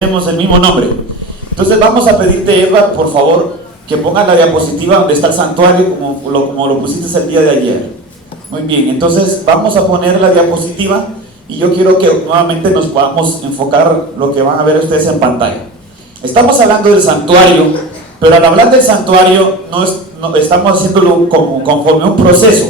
Tenemos el mismo nombre. Entonces vamos a pedirte, Edward, por favor, que pongas la diapositiva donde está el santuario como lo pusiste el día de ayer. Muy bien, entonces vamos a poner la diapositiva y yo quiero que nuevamente nos podamos enfocar lo que van a ver ustedes en pantalla. Estamos hablando del santuario, pero al hablar del santuario no estamos haciéndolo conforme a un proceso.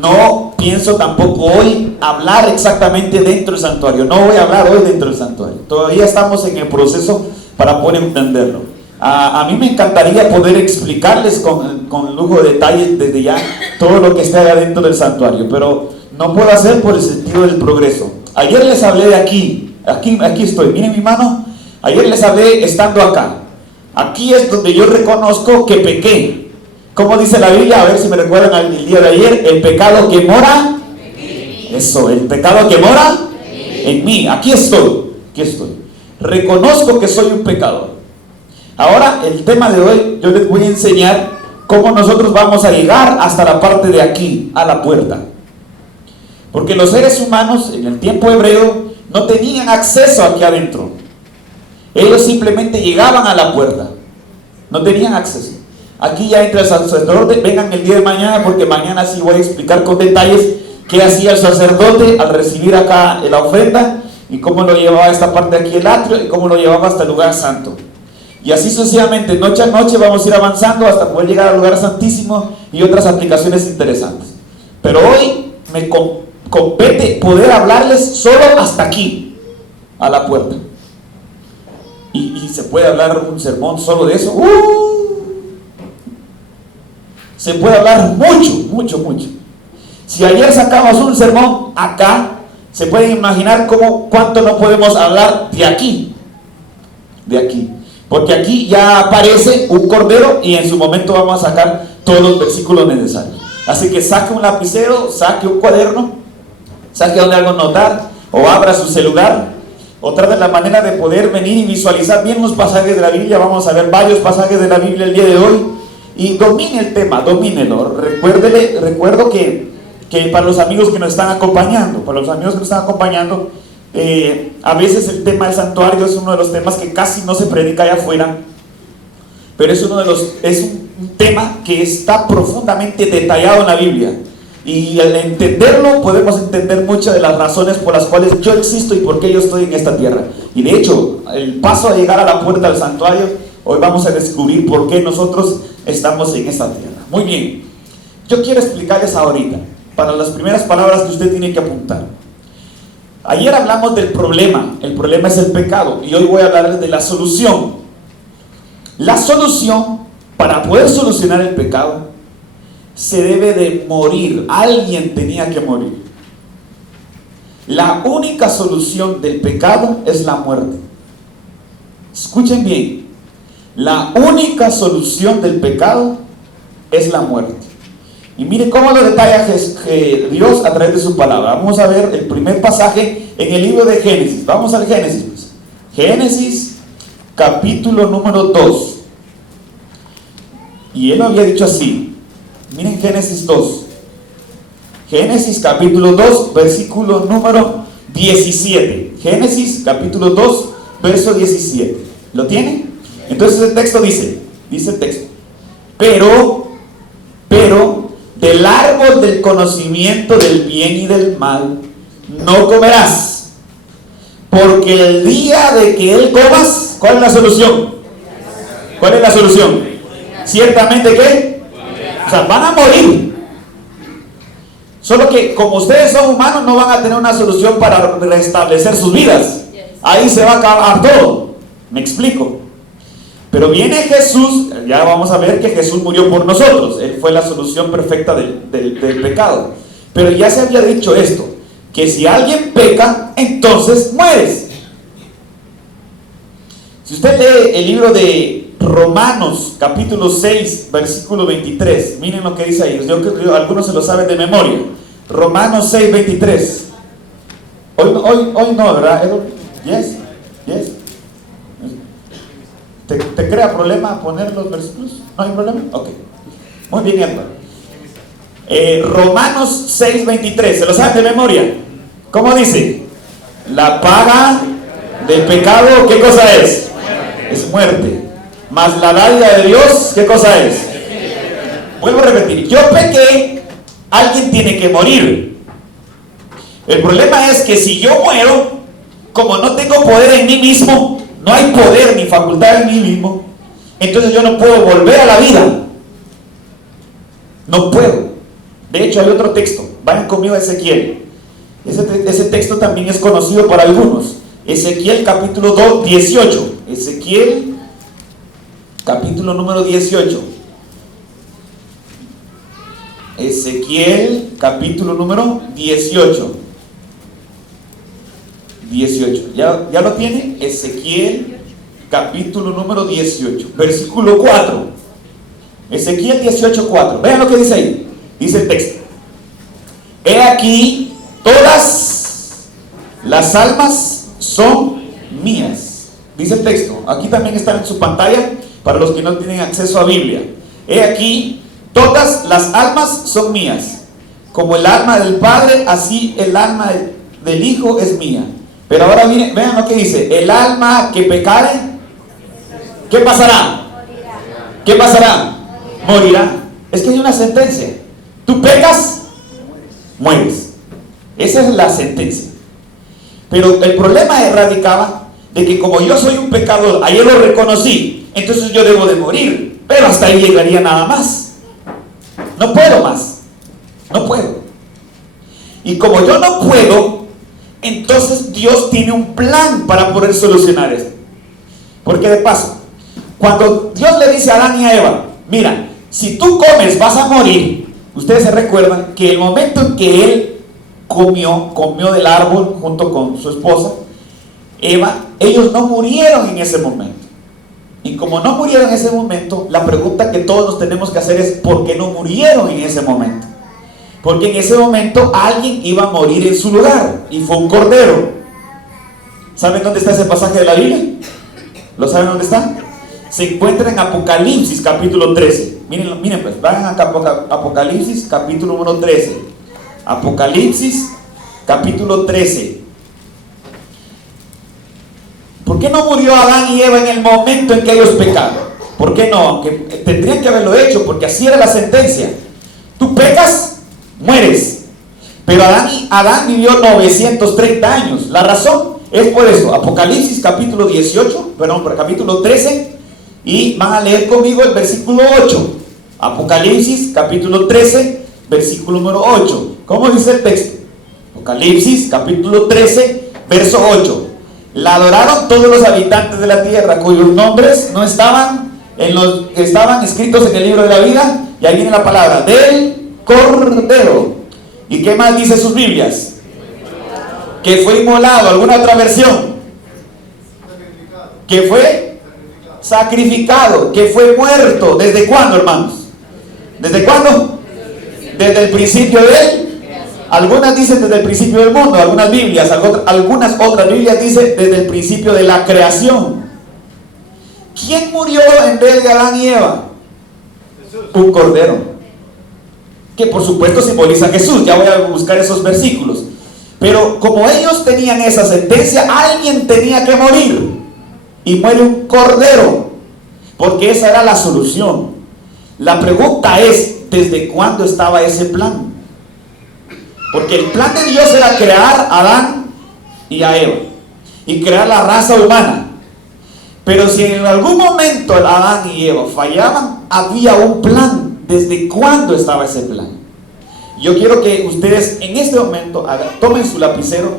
No pienso tampoco hoy hablar exactamente dentro del santuario. No voy a hablar hoy dentro del santuario. Todavía estamos en el proceso para poder entenderlo. A mí me encantaría poder explicarles con lujo de detalles desde ya todo lo que está allá dentro del santuario, pero no puedo hacer por el sentido del progreso. Ayer les hablé de aquí estoy, miren mi mano. Ayer les hablé estando acá. Aquí es donde yo reconozco que pequé. ¿Cómo dice la Biblia? A ver si me recuerdan el día de ayer. El pecado que mora eso, el pecado que mora en mí. Aquí estoy. Reconozco que soy un pecador. Ahora, el tema de hoy, yo les voy a enseñar cómo nosotros vamos a llegar hasta la parte de aquí, a la puerta. Porque los seres humanos, en el tiempo hebreo, no tenían acceso aquí adentro. Ellos simplemente llegaban a la puerta. No tenían acceso. Aquí ya entra el sacerdote. Vengan el día de mañana, porque mañana sí voy a explicar con detalles qué hacía el sacerdote al recibir acá la ofrenda y cómo lo llevaba a esta parte de aquí el atrio y cómo lo llevaba hasta el lugar santo. Y así sucesivamente, noche a noche vamos a ir avanzando hasta poder llegar al lugar santísimo y otras aplicaciones interesantes. Pero hoy me compete poder hablarles solo hasta aquí, a la puerta. Y se puede hablar un sermón solo de eso. Se puede hablar mucho. Si ayer sacamos un sermón acá, se pueden imaginar cuánto no podemos hablar de aquí. Porque aquí ya aparece un cordero y en su momento vamos a sacar todos los versículos necesarios. Así que saque un lapicero, saque un cuaderno, saque donde algo notar o abra su celular. Otra de las maneras de poder venir y visualizar bien los pasajes de la Biblia. Vamos a ver varios pasajes de la Biblia el día de hoy. Y domine el tema, domínelo. Recuerdo que para los amigos que nos están acompañando, a veces el tema del santuario es uno de los temas que casi no se predica allá afuera, pero es un tema que está profundamente detallado en la Biblia. Y al entenderlo podemos entender muchas de las razones por las cuales yo existo y por qué yo estoy en esta tierra. Y de hecho, el paso a llegar a la puerta del santuario, hoy vamos a descubrir por qué nosotros estamos en esta tierra. Muy bien, yo quiero explicarles ahorita, para las primeras palabras que usted tiene que apuntar. Ayer hablamos del problema, el problema es el pecado, y hoy voy a hablarles de la solución. La solución, para poder solucionar el pecado, se debe de morir. Alguien tenía que morir. La única solución del pecado es la muerte. Escuchen bien. La única solución del pecado es la muerte. Y miren cómo lo detalla Dios a través de su palabra. Vamos a ver el primer pasaje en el libro de Génesis. Vamos al Génesis, pues. Génesis, capítulo número 2. Y él lo había dicho así. Miren Génesis 2. Génesis, capítulo 2, versículo número 17. Génesis, capítulo 2, verso 17. ¿Lo tienen? Entonces el texto dice el texto, pero del árbol del conocimiento del bien y del mal no comerás, porque el día de que él comas, ¿cuál es la solución? Ciertamente que, o sea, van a morir. Solo que como ustedes son humanos no van a tener una solución para restablecer sus vidas. Ahí se va a acabar todo. ¿Me explico? Pero viene Jesús, ya vamos a ver que Jesús murió por nosotros. Él fue la solución perfecta del pecado. Pero ya se había dicho esto, que si alguien peca, entonces mueres. Si usted lee el libro de Romanos, capítulo 6, versículo 23, miren lo que dice ahí. Yo creo que algunos se lo saben de memoria. Romanos 6, 23. Hoy no, ¿verdad? Yes. ¿Te crea problema poner los versículos? ¿No hay problema? Ok. Muy bien, Edward. Romanos 6, 23. ¿Se lo saben de memoria? ¿Cómo dice? La paga del pecado, ¿qué cosa es? Es muerte. Mas la dádiva de Dios, ¿qué cosa es? Vuelvo a repetir, yo pequé, alguien tiene que morir. El problema es que si yo muero, como no tengo poder en mí mismo, no hay poder ni facultad en mí mismo, entonces yo no puedo volver a la vida. No puedo. De hecho, hay otro texto. Vayan conmigo a Ezequiel. Ese texto también es conocido por algunos. Ezequiel capítulo 18. Ezequiel capítulo número 18. Ezequiel capítulo número 18. 18. ¿Ya lo tiene? Ezequiel capítulo número 18. Versículo 4. Ezequiel 18:4. Vean lo que dice ahí. Dice el texto: he aquí, todas las almas son mías. Dice el texto. Aquí también está en su pantalla para los que no tienen acceso a Biblia. He aquí, todas las almas son mías. Como el alma del Padre, así el alma del Hijo es mía. Pero ahora miren, vean lo que dice: el alma que pecare, ¿qué pasará? ¿Qué pasará? Morirá. Es que hay una sentencia. Tú pecas, mueres. Esa es la sentencia. Pero el problema radicaba de que como yo soy un pecador, ayer lo reconocí, entonces yo debo de morir. Pero hasta ahí llegaría nada más. No puedo más. No puedo. Y como yo no puedo, entonces Dios tiene un plan para poder solucionar esto. Porque de paso, cuando Dios le dice a Adán y a Eva: mira, si tú comes vas a morir. Ustedes se recuerdan que el momento en que él comió del árbol junto con su esposa Eva, ellos no murieron en ese momento. Y como no murieron en ese momento, la pregunta que todos nos tenemos que hacer es: ¿por qué no murieron en ese momento? Porque en ese momento alguien iba a morir en su lugar, y fue un cordero. ¿Saben dónde está ese pasaje de la Biblia? ¿Lo saben dónde está? Se encuentra en Apocalipsis capítulo 13. Miren pues, vayan a Apocalipsis capítulo número 13. Apocalipsis capítulo 13. ¿Por qué no murió Adán y Eva en el momento en que ellos pecaron? ¿Por qué no? Aunque tendrían que haberlo hecho, porque así era la sentencia. Tú pecas, mueres. Pero Adán vivió 930 años. La razón es por eso. Apocalipsis capítulo 18, capítulo 13. Y van a leer conmigo el versículo 8. Apocalipsis capítulo 13, versículo número 8. ¿Cómo dice el texto? Apocalipsis capítulo 13, verso 8. La adoraron todos los habitantes de la tierra, cuyos nombres no estaban estaban escritos en el libro de la vida. Y ahí viene la palabra del Cordero. ¿Y qué más dice sus Biblias? Que fue inmolado. ¿Alguna otra versión? Que fue sacrificado, que fue muerto. ¿Desde cuándo, hermanos? ¿Desde cuándo? Desde el principio de él. Algunas dicen desde el principio del mundo, algunas otras Biblias dicen desde el principio de la creación. ¿Quién murió en vez de Adán y Eva? Un cordero, que por supuesto simboliza a Jesús. Ya voy a buscar esos versículos. Pero como ellos tenían esa sentencia, alguien tenía que morir. Y muere un cordero, porque esa era la solución. La pregunta es: ¿desde cuándo estaba ese plan? Porque el plan de Dios era crear a Adán y a Eva y crear la raza humana. Pero si en algún momento Adán y Eva fallaban, había un plan. ¿Desde cuándo estaba ese plan? Yo quiero que ustedes en este momento tomen su lapicero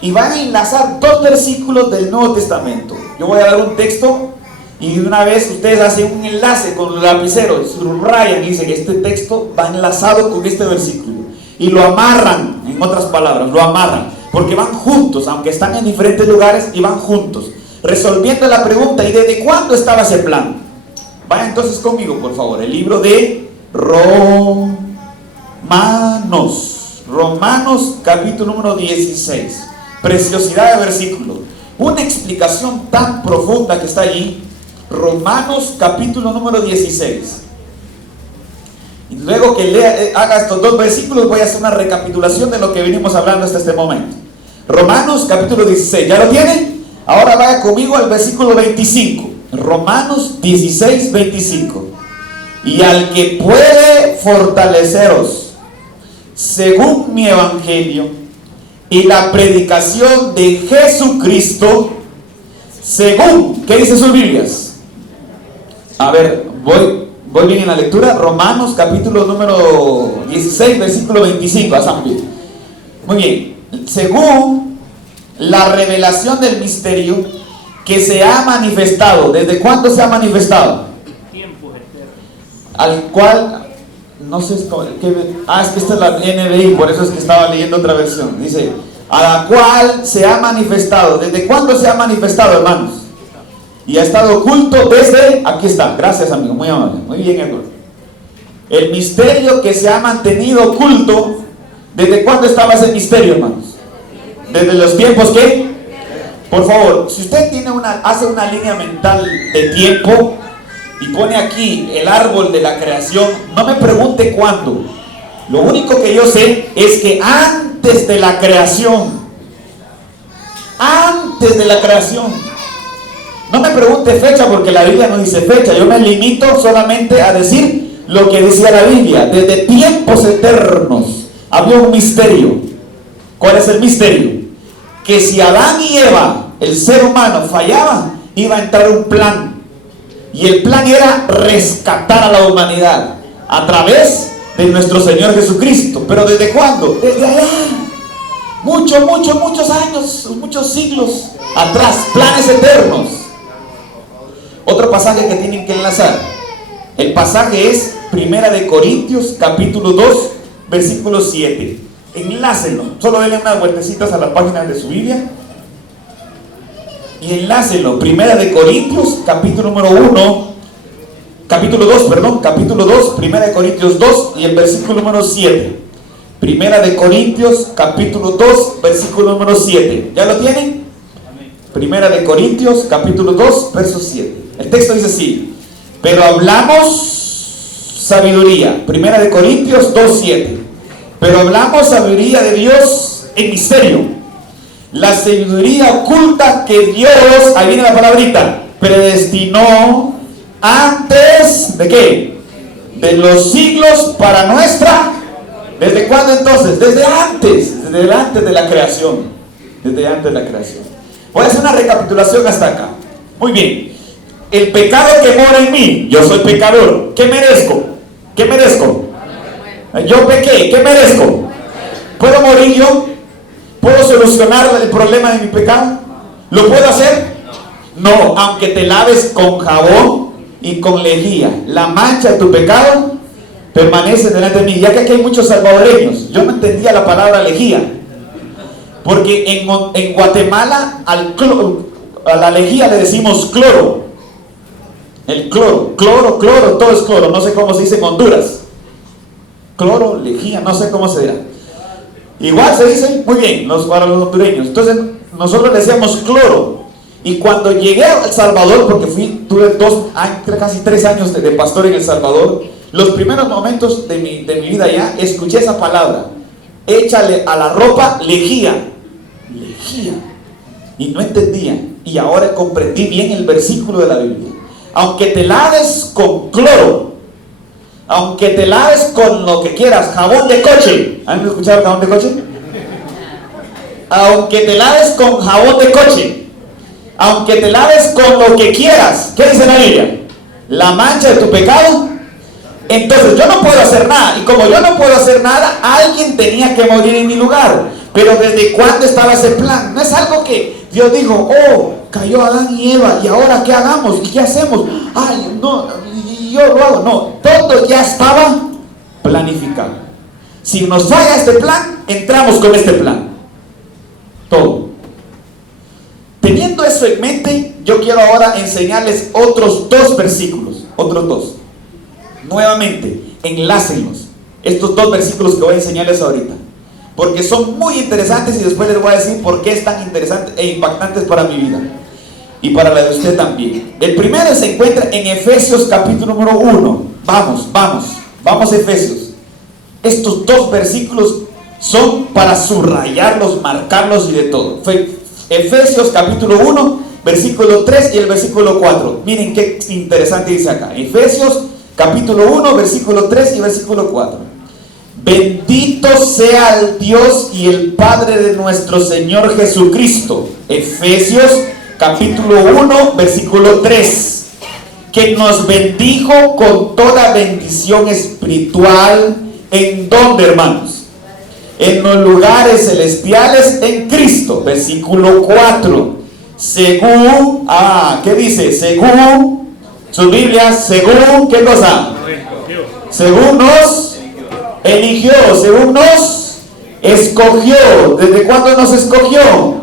y van a enlazar dos versículos del Nuevo Testamento. Yo voy a dar un texto y de una vez ustedes hacen un enlace con el lapicero, subrayan y dicen que este texto va enlazado con este versículo. Y lo amarran, en otras palabras, lo amarran. Porque van juntos, aunque están en diferentes lugares, y van juntos, resolviendo la pregunta: ¿y desde cuándo estaba ese plan? Vayan entonces conmigo, por favor, el libro de Romanos capítulo número 16. Preciosidad de versículo, una explicación tan profunda que está allí. Romanos capítulo número 16. Y luego que haga estos dos versículos, voy a hacer una recapitulación de lo que venimos hablando hasta este momento. Romanos capítulo 16, ¿ya lo tienen? Ahora vaya conmigo al versículo 25. Romanos 16, 25. Y al que puede fortaleceros según mi evangelio y la predicación de Jesucristo, según, ¿qué dice sus Biblias? A ver, voy bien en la lectura. Romanos capítulo número 16, versículo 25. Estamos bien. Muy bien. Según la revelación del misterio que se ha manifestado. ¿Desde cuándo se ha manifestado? Tiempos eternos. Al cual, no sé, es que esta es la NBI, por eso es que estaba leyendo otra versión. Dice, a la cual se ha manifestado. ¿Desde cuándo se ha manifestado, hermanos? Y ha estado oculto desde, aquí está, gracias amigo, muy amable, muy bien Edward. El misterio que se ha mantenido oculto, ¿desde cuándo estaba ese misterio, hermanos? Desde los tiempos que, por favor, si usted hace una línea mental de tiempo y pone aquí el árbol de la creación, no me pregunte cuándo. Lo único que yo sé es que antes de la creación, no me pregunte fecha porque la Biblia no dice fecha, yo me limito solamente a decir lo que decía la Biblia. Desde tiempos eternos había un misterio. ¿Cuál es el misterio? Que si Adán y Eva, el ser humano, fallaba, iba a entrar un plan. Y el plan era rescatar a la humanidad a través de nuestro Señor Jesucristo. ¿Pero desde cuándo? Desde allá. Muchos años, muchos siglos atrás. Planes eternos. Otro pasaje que tienen que enlazar. El pasaje es 1 Corintios capítulo 2 versículo 7. Enlácenlo. Solo denle unas vueltecitas a las páginas de su Biblia y enlácenlo. 1 Corintios capítulo número 1, capítulo 2, 1 Corintios 2 y el versículo número 7. 1 Corintios capítulo 2 versículo número 7. ¿Ya lo tienen? 1 Corintios capítulo 2 verso 7. El texto dice así: pero hablamos sabiduría. 1 Corintios 2, 7. Pero hablamos sabiduría de Dios en misterio. La sabiduría oculta que Dios, ahí viene la palabrita, predestinó antes de ¿qué? De los siglos para nuestra. ¿Desde cuándo entonces? Desde antes de la creación. Desde antes de la creación. Voy a hacer una recapitulación hasta acá. Muy bien. El pecado que mora en mí, yo soy pecador. ¿Qué merezco? ¿Qué merezco? Yo pequé, ¿qué merezco? ¿Puedo morir yo? ¿Puedo solucionar el problema de mi pecado? ¿Lo puedo hacer? No, aunque te laves con jabón y con lejía, la mancha de tu pecado permanece delante de mí. Ya que aquí hay muchos salvadoreños, yo no entendía la palabra lejía, porque en Guatemala a la lejía le decimos cloro. El cloro, todo es cloro, no sé cómo se dice en Honduras. Cloro, lejía, no sé cómo se dirá. Igual se dice, muy bien, para los hondureños. Entonces nosotros le decíamos cloro. Y cuando llegué a El Salvador, porque tuve 2 años, casi 3 años de pastor en El Salvador, los primeros momentos de mi vida allá, escuché esa palabra: échale a la ropa lejía. Y no entendía. Y ahora comprendí bien el versículo de la Biblia. Aunque te laves con cloro, aunque te laves con lo que quieras, jabón de coche. ¿Han escuchado el jabón de coche? Aunque te laves con jabón de coche, aunque te laves con lo que quieras, ¿qué dice la Biblia? La mancha de tu pecado. Entonces yo no puedo hacer nada. Y como yo no puedo hacer nada, alguien tenía que morir en mi lugar. Pero ¿desde cuándo estaba ese plan? No es algo que Dios dijo: oh, cayó Adán y Eva, ¿y ahora qué hagamos? ¿Y qué hacemos? Ay, no, yo lo hago. No, todo ya estaba planificado. Si nos falla este plan, entramos con este plan. Todo. Teniendo eso en mente, yo quiero ahora enseñarles otros 2 versículos. Otros 2. Nuevamente, enlácenlos. Estos 2 versículos que voy a enseñarles ahorita, porque son muy interesantes y después les voy a decir por qué es tan interesantes e impactantes para mi vida y para la de usted también. El primero se encuentra en Efesios capítulo número 1. Vamos a Efesios. Estos 2 versículos son para subrayarlos, marcarlos y de todo. Efesios capítulo 1, versículo 3 y el versículo 4. Miren qué interesante dice acá. Efesios capítulo 1, versículo 3 y versículo 4. Bendito sea el Dios y el Padre de nuestro Señor Jesucristo. Efesios capítulo 1, versículo 3. Que nos bendijo con toda bendición espiritual. ¿En dónde, hermanos? En los lugares celestiales en Cristo. Versículo 4. Según, ¿qué dice? Según, su Biblia, según, ¿qué cosa? Según nos eligió, según nos escogió. ¿Desde cuándo nos escogió?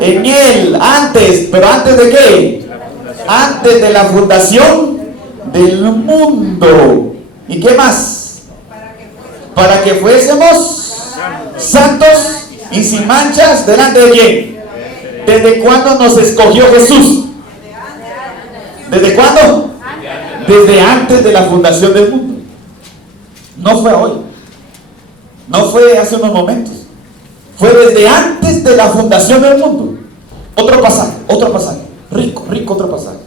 En Él, antes, pero ¿antes de qué? Antes de la fundación del mundo. ¿Y qué más? Para que fuésemos santos y sin manchas delante de quién. ¿Desde cuándo nos escogió Jesús? ¿Desde cuándo? Desde antes de la fundación del mundo. No fue hoy. No fue hace unos momentos. Fue desde antes de la fundación del mundo. Otro pasaje. Rico otro pasaje.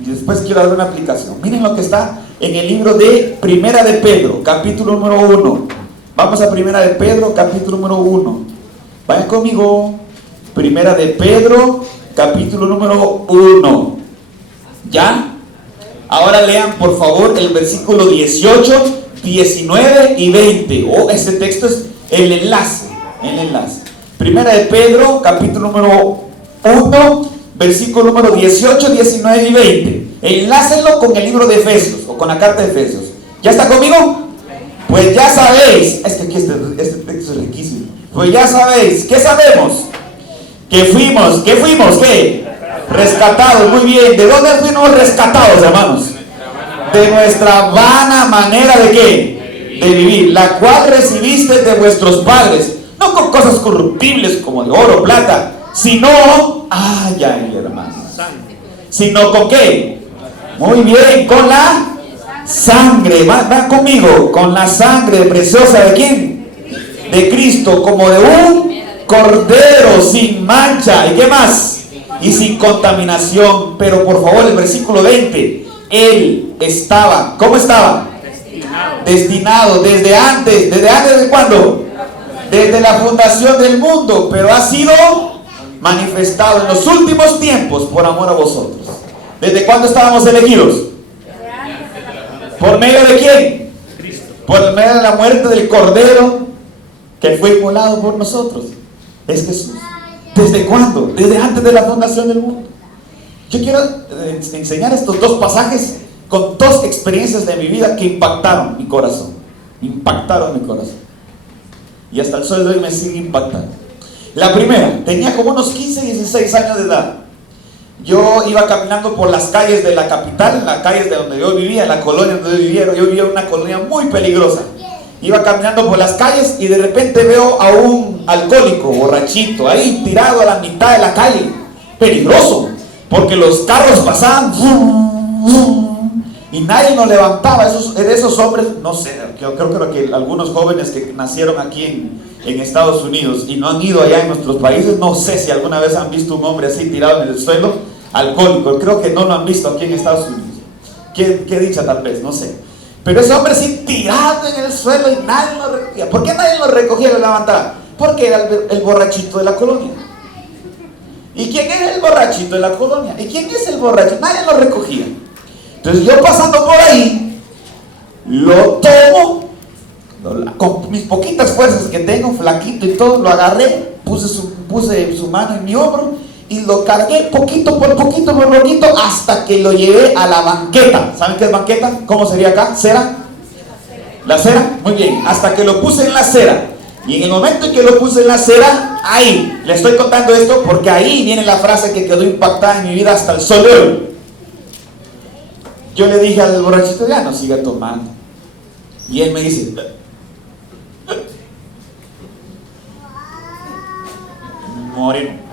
Y después quiero dar una aplicación. Miren lo que está en el libro de Primera de Pedro, capítulo número 1. Vamos a Primera de Pedro, capítulo número 1. Vayan conmigo. Primera de Pedro, capítulo número 1. ¿Ya? Ahora lean por favor el versículo 18, 19 y 20. Este texto es el enlace. Primera de Pedro, capítulo número 1, versículo número 18, 19 y 20. Enlácenlo con el libro de Efesios o con la carta de Efesios. ¿Ya está conmigo? Pues ya sabéis, es que aquí este texto es riquísimo. Pues ya sabéis, ¿qué sabemos? Que fuimos, ¿qué? Rescatados, muy bien. ¿De dónde fuimos rescatados, hermanos? De nuestra vana manera de ¿qué? De vivir, la cual recibiste de vuestros padres, no con cosas corruptibles como de oro, plata, sino, hermanos, sino con ¿qué? Muy bien, con la sangre, van conmigo, con la sangre preciosa ¿de quién? De Cristo, como de un cordero sin mancha, ¿y qué más? Y sin contaminación. Pero por favor, el versículo 20, Él estaba, ¿cómo estaba? Destinado desde antes ¿de cuándo? Desde la fundación del mundo, pero ha sido manifestado en los últimos tiempos por amor a vosotros. ¿Desde cuándo estábamos elegidos? ¿Por medio de quién? Por medio de la muerte del Cordero que fue inmolado por nosotros. Es Jesús. ¿Desde cuándo? Desde antes de la fundación del mundo. Yo quiero enseñar estos dos pasajes con dos experiencias de mi vida que impactaron mi corazón. Y hasta el sol de hoy me sigue impactando. La primera, tenía como unos 15, 16 años de edad. Yo iba caminando por las calles de la capital, las calles de donde yo vivía, en la colonia donde yo vivía en una colonia muy peligrosa. Iba caminando por las calles y de repente veo a un alcohólico, borrachito, ahí tirado a la mitad de la calle. Peligroso, porque los carros pasaban y nadie nos levantaba. Esos hombres, no sé, creo que algunos jóvenes que nacieron aquí en Estados Unidos y no han ido allá en nuestros países, no sé si alguna vez han visto un hombre así tirado en el suelo, alcohólico. Creo que no lo han visto aquí en Estados Unidos. Qué dicha tal vez, no sé. Pero ese hombre sí tirado en el suelo y nadie lo recogía. ¿Por qué nadie lo recogía y lo levantaba? Porque era el borrachito de la colonia. ¿Y quién es el borrachito de la colonia? ¿Y quién es el borracho? Nadie lo recogía. Entonces yo pasando por ahí, lo tomo, con mis poquitas fuerzas que tengo, flaquito y todo, lo agarré, puse su mano en mi hombro y lo cargué poquito por poquito, hasta que lo llevé a la banqueta. ¿Saben qué es banqueta? ¿Cómo sería acá? ¿Cera? ¿La acera? Muy bien, hasta que lo puse en la acera. Y en el momento en que lo puse en la acera, ahí, le estoy contando esto porque ahí viene la frase que quedó impactada en mi vida hasta el sol de hoy. Yo le dije al borrachito, ya no siga tomando. Y él me dice, moreno.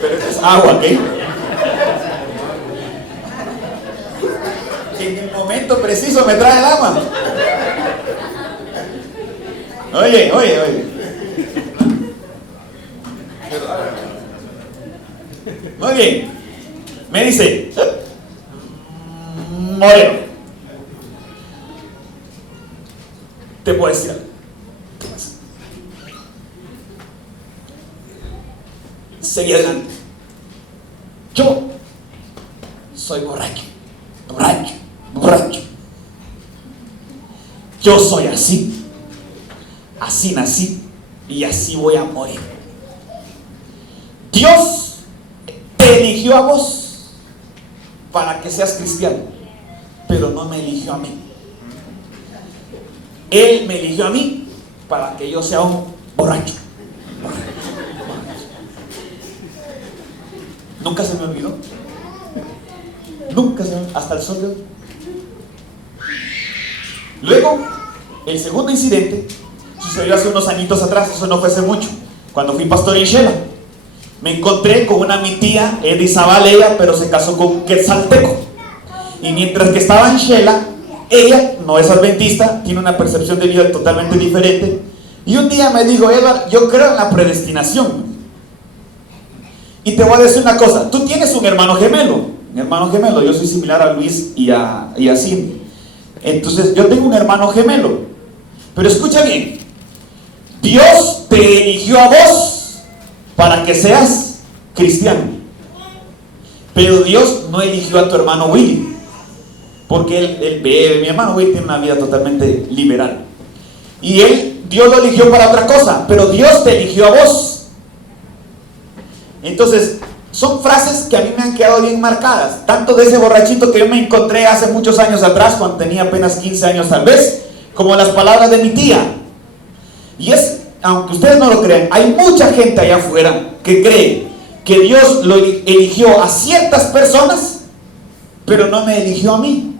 Pero esto es agua, ¿ok? En el momento preciso me trae el agua. Oye, oye, oye. Muy bien. Me dice, Moreno, te puedo decir algo. ¿Qué pasa? Seguí adelante. Yo soy borracho, borracho, borracho. Yo soy así. Así nací y así voy a morir. Dios te eligió a vos para que seas cristiano, pero no me eligió a mí. Él me eligió a mí para que yo sea un borracho. Nunca se me olvidó. Nunca se me olvidó. Hasta el sol de hoy. Luego, el segundo incidente sucedió hace unos añitos atrás. Eso no fue hace mucho. Cuando fui pastor en Shela, me encontré con mi tía, Edizabal ella, pero se casó con un quetzalteco. Y mientras que estaba en Shela, ella no es adventista, tiene una percepción de vida totalmente diferente. Y un día me dijo, Edward, yo creo en la predestinación. Y te voy a decir una cosa, tú tienes un hermano gemelo. Mi hermano gemelo, yo soy similar a Luis y a Cindy. Entonces yo tengo un hermano gemelo. Pero escucha bien, Dios te eligió a vos para que seas cristiano, pero Dios no eligió a tu hermano Willy, porque él bebe. Mi hermano Willy tiene una vida totalmente liberal, y Dios lo eligió para otra cosa, pero Dios te eligió a vos. Entonces son frases que a mí me han quedado bien marcadas, tanto de ese borrachito que yo me encontré hace muchos años atrás, cuando tenía apenas 15 años tal vez, como las palabras de mi tía. Y aunque ustedes no lo crean, hay mucha gente allá afuera que cree que Dios lo eligió a ciertas personas, pero no me eligió a mí.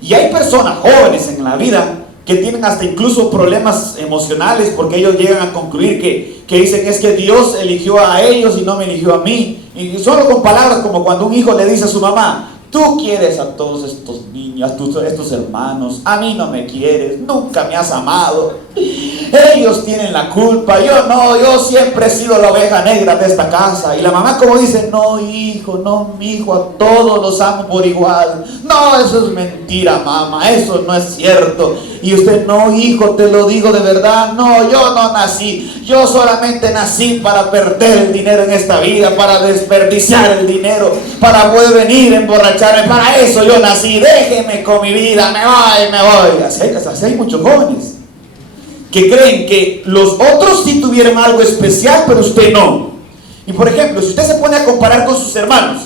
Y hay personas jóvenes en la vida que tienen hasta incluso problemas emocionales, porque ellos llegan a concluir que dicen, es que Dios eligió a ellos y no me eligió a mí. Y solo con palabras como cuando un hijo le dice a su mamá, tú quieres a todos estos niños, a estos hermanos, a mí no me quieres, nunca me has amado, ellos tienen la culpa, yo no, yo siempre he sido la oveja negra de esta casa. Y la mamá como dice, no hijo, no mi hijo, a todos los amo por igual. No, eso es mentira mamá, eso no es cierto. Y usted, no hijo, te lo digo de verdad, no, yo no nací, yo solamente nací para perder el dinero en esta vida, para desperdiciar el dinero, para poder venir a emborracharme, para eso yo nací, déjeme con mi vida, me voy. Así hay muchos jóvenes que creen que los otros sí tuvieron algo especial, pero usted no. Y por ejemplo, si usted se pone a comparar con sus hermanos,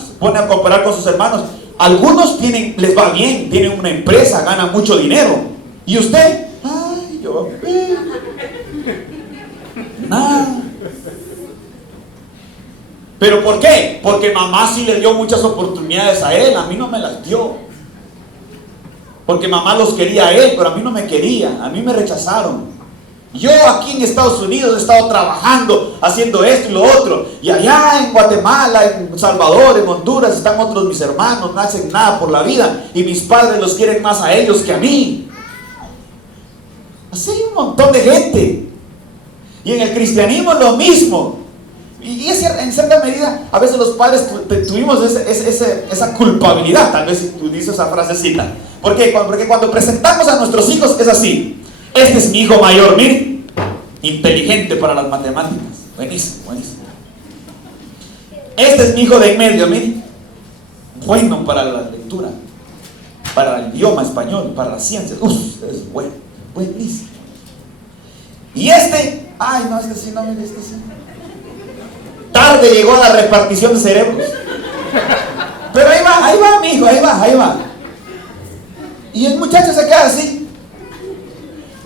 algunos les va bien, tienen una empresa, ganan mucho dinero. Y usted, ay, yo nada. ¿Pero por qué? Porque mamá sí le dio muchas oportunidades a él, a mí no me las dio. Porque mamá los quería a él, pero a mí no me quería, a mí me rechazaron. Yo aquí en Estados Unidos he estado trabajando, haciendo esto y lo otro, y allá en Guatemala, en Salvador, en Honduras, están otros mis hermanos, no hacen nada por la vida, y mis padres los quieren más a ellos que a mí. Así hay un montón de gente. Y en el cristianismo es lo mismo. Y en cierta medida, a veces los padres tuvimos esa culpabilidad, tal vez si tú dices esa frasecita. ¿Por qué? Porque cuando presentamos a nuestros hijos es así. Este es mi hijo mayor, mire, inteligente para las matemáticas, buenísimo, buenísimo. Este es mi hijo de en medio, mire, bueno para la lectura, para el idioma español, para las ciencias, es bueno, buenísimo. Y este, ay no, este sí, no, mire, este sí. Tarde llegó a la repartición de cerebros. Pero ahí va mi hijo, ahí va. Y el muchacho se queda así.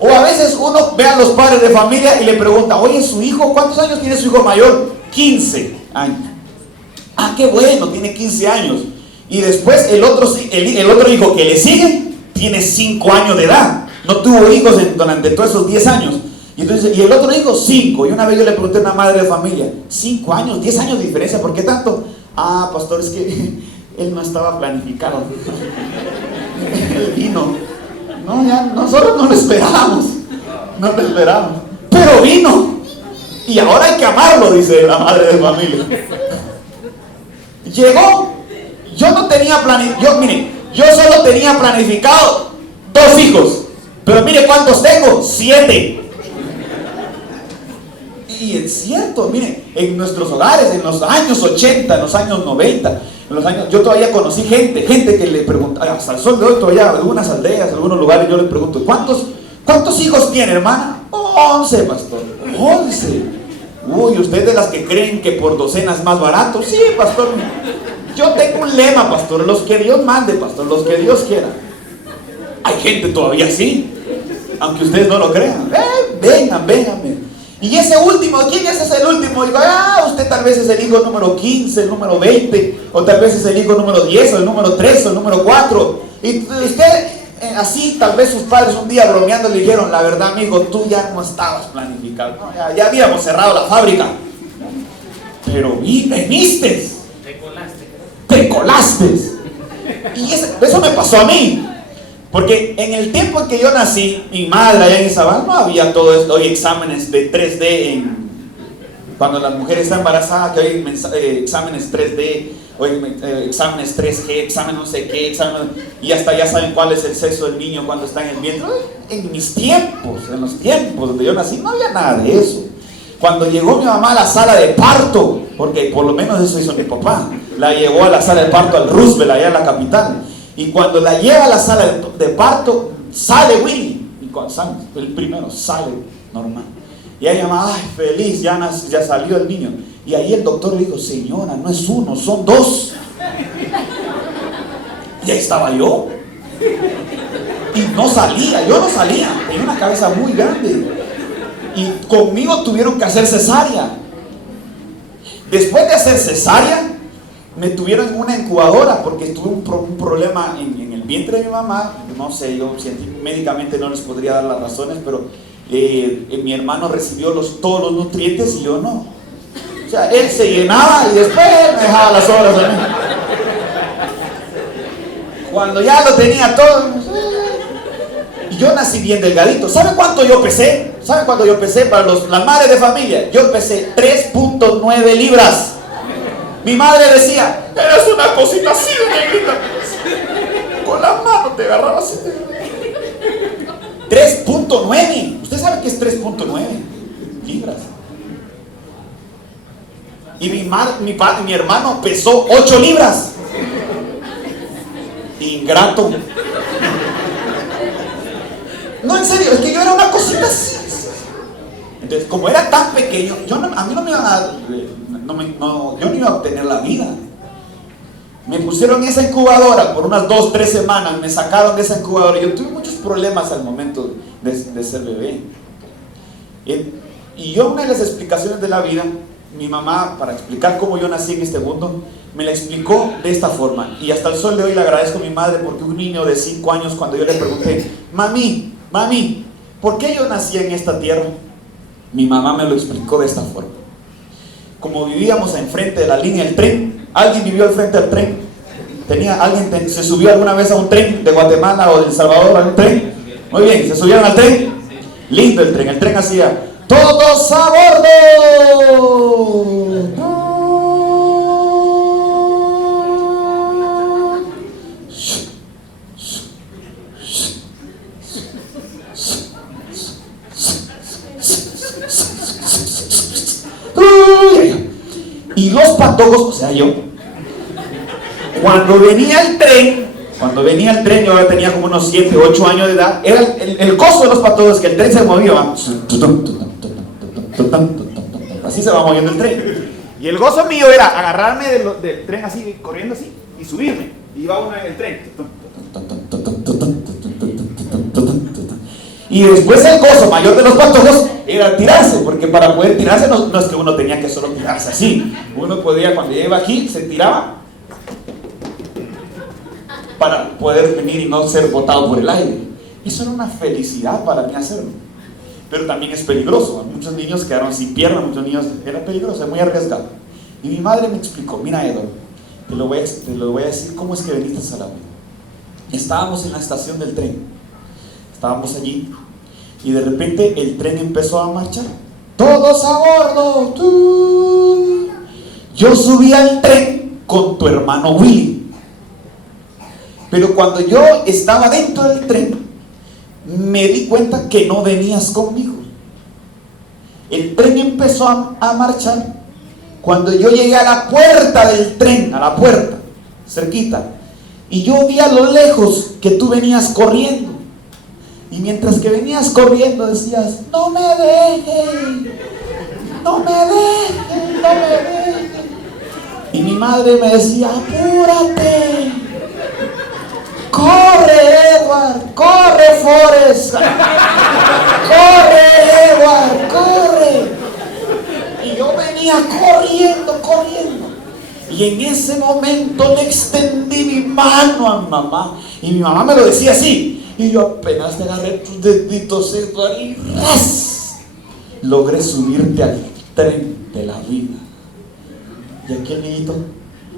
O a veces uno ve a los padres de familia y le pregunta, oye, su hijo, ¿cuántos años tiene su hijo mayor? 15 años. Ah, qué bueno, tiene 15 años. Y después el otro hijo que le sigue tiene 5 años de edad. No tuvo hijos durante todos esos 10 años. Y el otro hijo 5. Y una vez yo le pregunté a una madre de familia, 5 años, 10 años de diferencia, ¿por qué tanto? Ah, pastor, es que él no estaba planificado. Él vino. No, ya nosotros no lo esperábamos. no lo esperaba. Pero vino. Y ahora hay que amarlo, dice la madre de familia. Llegó. Yo no tenía planificado, yo solo tenía planificado 2 hijos. Pero mire cuántos tengo, 7. Y es cierto, mire, en nuestros hogares, en los años 80, en los años 90, yo todavía conocí gente que le preguntaba, hasta el sol de hoy todavía, algunas aldeas, algunos lugares, yo les pregunto, ¿cuántos hijos tiene, hermana? 11, pastor, 11. Uy, ¿usted de las que creen que por docena es más barato? Sí, pastor. Yo tengo un lema, pastor, los que Dios mande, pastor, los que Dios quiera. Hay gente todavía así, aunque ustedes no lo crean. Vengan. Y ese último, ¿quién es ese el último? Digo, usted tal vez es el hijo número 15, el número 20, o tal vez es el hijo número 10, o el número 3, o el número 4. Y usted, así, tal vez sus padres un día bromeando le dijeron, la verdad, amigo, tú ya no estabas planificado. No, ya habíamos cerrado la fábrica. Pero veniste. Te colaste. Y eso me pasó a mí. Porque en el tiempo en que yo nací, mi madre allá en Izabal no había todo esto. Hoy exámenes de 3D cuando la mujer está embarazada, que hoy exámenes 3D, hoy exámenes 3G, examen no sé qué, y hasta ya saben cuál es el sexo del niño cuando está en el vientre. En mis tiempos, en los tiempos donde yo nací, no había nada de eso. Cuando llegó mi mamá a la sala de parto, porque por lo menos eso hizo mi papá, la llevó a la sala de parto al Roosevelt, allá en la capital. Y cuando la lleva a la sala de parto, sale Willy. Y cuando sale, el primero sale normal. Y ella llama, ay, feliz, ya salió el niño. Y ahí el doctor le dijo, señora, no es 1, son 2. Y ahí estaba yo. Y yo no salía. Tenía una cabeza muy grande. Y conmigo tuvieron que hacer cesárea. Después de hacer cesárea, me tuvieron en una incubadora porque tuve un problema en el vientre de mi mamá. No sé, yo médicamente no les podría dar las razones, pero mi hermano recibió todos los nutrientes y yo no. O sea, él se llenaba y después me dejaba las obras a mí. Cuando ya lo tenía todo, y yo nací bien delgadito. ¿Sabe cuánto yo pesé? ¿Sabe cuánto yo pesé para las madres de familia? Yo pesé 3.9 libras. Mi madre decía, eres una cosita así de negrita. Con la mano te agarraba así. 3.9. ¿Usted sabe qué es 3.9 libras? Y mi hermano pesó 8 libras. Ingrato. No, en serio, es que yo era una cosita así. Entonces, como era tan pequeño, a mí no me iban a dar, yo no iba a obtener la vida. Me pusieron en esa incubadora por unas 2-3 semanas, me sacaron de esa incubadora. Yo tuve muchos problemas al momento de ser bebé. Y yo, una de las explicaciones de la vida, mi mamá, para explicar cómo yo nací en este mundo, me la explicó de esta forma. Y hasta el sol de hoy le agradezco a mi madre, porque un niño de 5 años, cuando yo le pregunté, mami, ¿por qué yo nací en esta tierra? Mi mamá me lo explicó de esta forma. Como vivíamos enfrente de la línea del tren, ¿alguien vivió al frente del tren? ¿Alguien se subió alguna vez a un tren de Guatemala o de El Salvador a un tren? Muy bien, ¿se subieron al tren? Lindo el tren hacía, ¡todos a bordo! Y los patojos, o sea yo, cuando venía el tren, yo tenía como unos 7, 8 años de edad, era el gozo de los patojos, que el tren se movía, así se va moviendo el tren. Y el gozo mío era agarrarme del tren así, corriendo así, y subirme. Y iba uno en el tren. Y después el gozo mayor de los patojos era tirarse, porque para poder tirarse no es que uno tenía que solo tirarse así. Uno podía, cuando ya iba aquí, se tiraba para poder venir y no ser botado por el aire. Eso era una felicidad para mí hacerlo. Pero también es peligroso. Muchos niños quedaron sin pierna, muchos niños, era peligroso, es muy arriesgado. Y mi madre me explicó, mira Edo, te lo voy a decir cómo es que viniste a la vida. Estábamos en la estación del tren. Estábamos allí. Y de repente el tren empezó a marchar. Todos a bordo. Yo subí al tren con tu hermano Willy. Pero cuando yo estaba dentro del tren, me di cuenta que no venías conmigo. El tren empezó a marchar. Cuando yo llegué a la puerta del tren, a la puerta, cerquita, y yo vi a lo lejos que tú venías corriendo. Y mientras que venías corriendo decías: no me dejen, no me dejen, no me dejen. Y mi madre me decía: apúrate, corre Edward, corre Forrest, corre Edward, corre. Y yo venía corriendo. Y en ese momento le extendí mi mano a mi mamá. Y mi mamá me lo decía así. Y yo apenas te agarré tus deditos, Edward, y ¡ras! Logré subirte al tren de la vida. Y aquel niñito,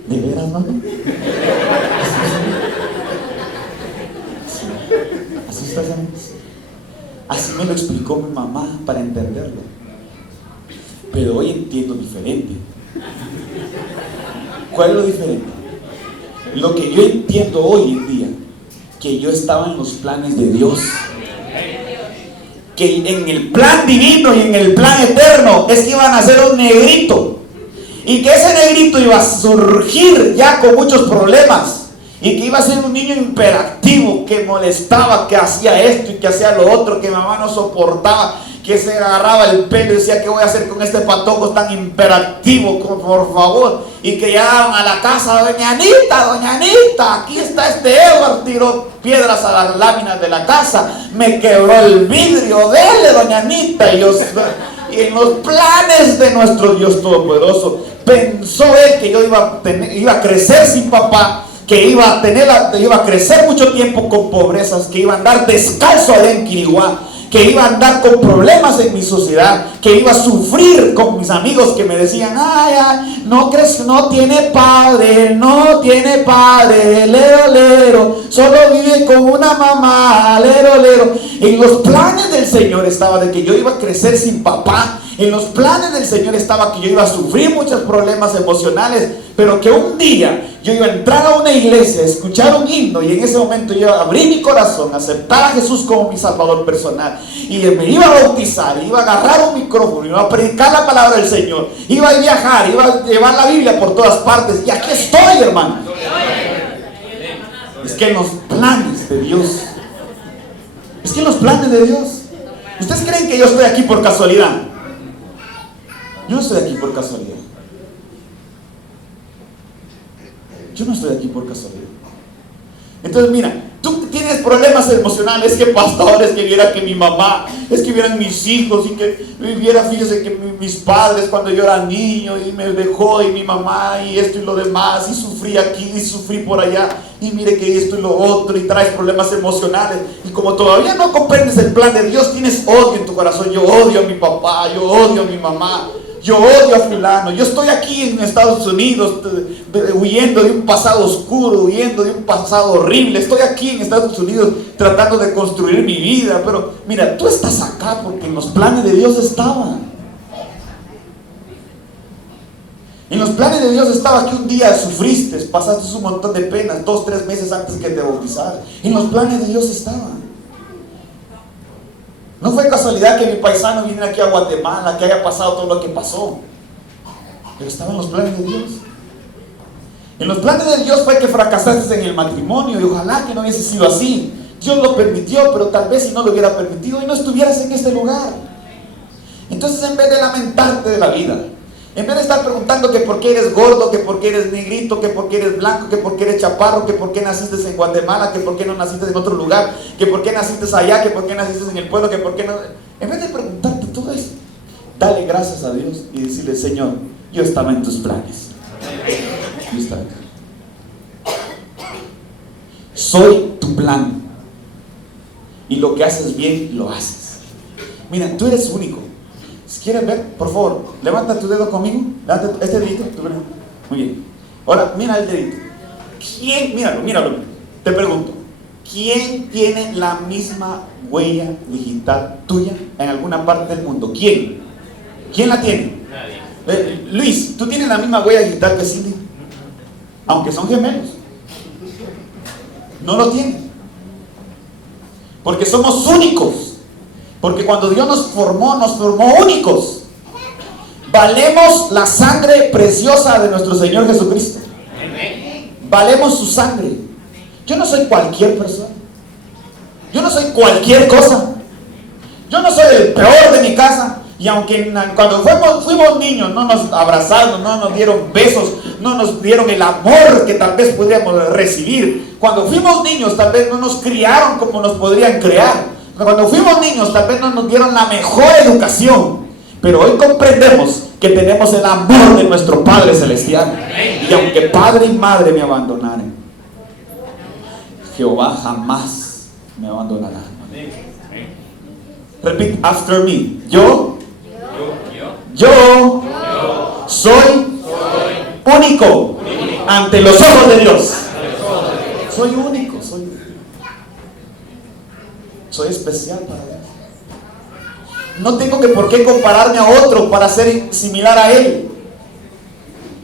¿de veras, mami? Así está, así me lo explicó mi mamá para entenderlo. Pero hoy entiendo diferente. ¿Cuál es lo diferente? Lo que yo entiendo hoy en día, que yo estaba en los planes de Dios, que en el plan divino y en el plan eterno es que iban a hacer un negrito, y que ese negrito iba a surgir ya con muchos problemas, y que iba a ser un niño imperactivo, que molestaba, que hacía esto y que hacía lo otro, que mamá no soportaba, que se agarraba el pelo y decía: ¿qué voy a hacer con este patojo tan imperactivo, por favor? Y que llegaban a la casa: doña Anita, aquí está este Edward, tiró piedras a las láminas de la casa, me quebró el vidrio, dele, doña Anita. Y en los planes de nuestro Dios Todopoderoso, pensó él que yo iba a crecer sin papá, que iba a crecer mucho tiempo con pobrezas, que iba a andar descalzo allá en Quiriguá, que iba a andar con problemas en mi sociedad, que iba a sufrir con mis amigos que me decían: ay, no crees, no tiene padre, lero, solo vive con una mamá, lero. En los planes del Señor estaba de que yo iba a crecer sin papá. En los planes del Señor estaba que yo iba a sufrir muchos problemas emocionales, pero que un día yo iba a entrar a una iglesia, escuchar un himno, y en ese momento yo iba a abrir mi corazón, aceptar a Jesús como mi Salvador personal, y me iba a bautizar, iba a agarrar un micrófono, iba a predicar la palabra del Señor, iba a viajar, iba a llevar la Biblia por todas partes. Y aquí estoy, hermano. Es que en los planes de Dios, ¿ustedes creen que yo estoy aquí por casualidad? Yo no estoy aquí por casualidad. Yo no estoy aquí por casualidad. Entonces mira, tú tienes problemas emocionales, que pastores, que viera que mi mamá, es que vieran mis hijos, y que viera, fíjese que mis padres cuando yo era niño y me dejó, y mi mamá y esto y lo demás, y sufrí aquí y sufrí por allá, y mire que esto y lo otro, y traes problemas emocionales, y como todavía no comprendes el plan de Dios, tienes odio en tu corazón. Yo odio a mi papá, yo odio a mi mamá, yo odio a fulano. Yo estoy aquí en Estados Unidos huyendo de un pasado oscuro, huyendo de un pasado horrible. Estoy aquí en Estados Unidos tratando de construir mi vida. Pero mira, tú estás acá porque en los planes de Dios estaba. En los planes de Dios estaba que un día sufriste, pasaste un montón de penas, 2-3 meses antes que te bautizaras. En los planes de Dios estaba. No fue casualidad que mi paisano viniera aquí a Guatemala, que haya pasado todo lo que pasó, pero estaba en los planes de Dios. En los planes de Dios fue que fracasaste en el matrimonio, y ojalá que no hubiese sido así. Dios lo permitió, pero tal vez si no lo hubiera permitido y no estuvieras en este lugar. Entonces, en vez de lamentarte de la vida, en vez de estar preguntando que por qué eres gordo, que por qué eres negrito, que por qué eres blanco, que por qué eres chaparro, que por qué naciste en Guatemala, que por qué no naciste en otro lugar, que por qué naciste allá, que por qué naciste en el pueblo, que por qué no... En vez de preguntarte todo eso, dale gracias a Dios y decirle: Señor, yo estaba en tus planes. Yo estaba acá. Soy tu plan. Y lo que haces bien, lo haces. Mira, tú eres único. Si quieres ver, por favor, levanta tu dedo conmigo. Levanta este dedito. Muy bien. Ahora, mira el dedito. ¿Quién? Míralo. Te pregunto. ¿Quién tiene la misma huella digital tuya en alguna parte del mundo? ¿Quién? ¿Quién la tiene? Nadie. Luis, ¿tú tienes la misma huella digital que Cindy? Aunque son gemelos. No lo tienen. Porque somos únicos. Porque cuando Dios nos formó únicos. Valemos la sangre preciosa de nuestro Señor Jesucristo. Valemos su sangre. Yo no soy cualquier persona. Yo no soy cualquier cosa. Yo no soy el peor de mi casa. Y aunque cuando fuimos niños no nos abrazaron, no nos dieron besos, no nos dieron el amor que tal vez podríamos recibir. Cuando fuimos niños tal vez no nos criaron como nos podrían criar. Cuando fuimos niños tal vez no nos dieron la mejor educación. Pero hoy comprendemos que tenemos el amor de nuestro Padre Celestial. Y aunque padre y madre me abandonaren, Jehová jamás me abandonará. Repeat after me. Yo soy único ante los ojos de Dios. Soy único, soy especial para Dios. No tengo que por qué compararme a otro para ser similar a Él.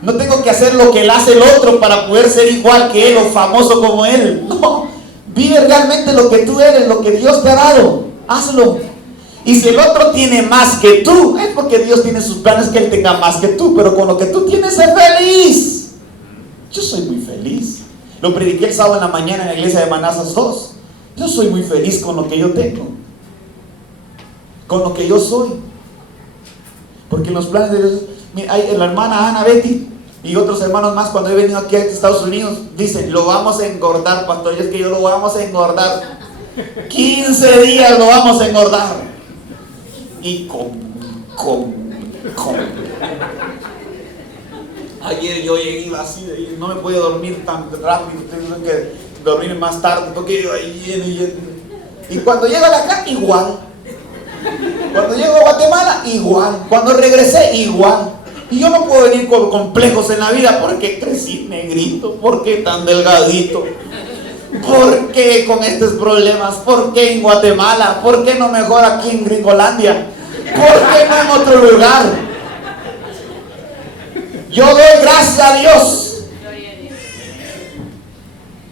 No tengo que hacer lo que Él hace el otro para poder ser igual que Él o famoso como Él. No, vive realmente lo que tú eres, lo que Dios te ha dado. Hazlo. Y si el otro tiene más que tú, es porque Dios tiene sus planes que Él tenga más que tú. Pero con lo que tú tienes, sé feliz. Yo soy muy feliz. Lo prediqué el sábado en la mañana en la iglesia de Manazas 2. Yo soy muy feliz con lo que yo tengo, con lo que yo soy. Porque en los planes de Dios, mira, hay la hermana Ana Betty y otros hermanos más, cuando he venido aquí a Estados Unidos, dicen, lo vamos a engordar, pastor. Y es que yo lo vamos a engordar. 15 días lo vamos a engordar. Y ayer yo llegué, iba así, no me podía dormir tan rápido, tengo que dormir más tarde, porque yo ahí lleno. Y cuando llego a la casa, igual. Cuando llego a Guatemala, igual. Cuando regresé, igual. Y yo no puedo venir con complejos en la vida porque crecí negrito, porque tan delgadito, ¿por qué con estos problemas? ¿Por qué en Guatemala? ¿Por qué no mejor aquí en Gringolandia? ¿Por qué no en otro lugar? Yo doy gracias a Dios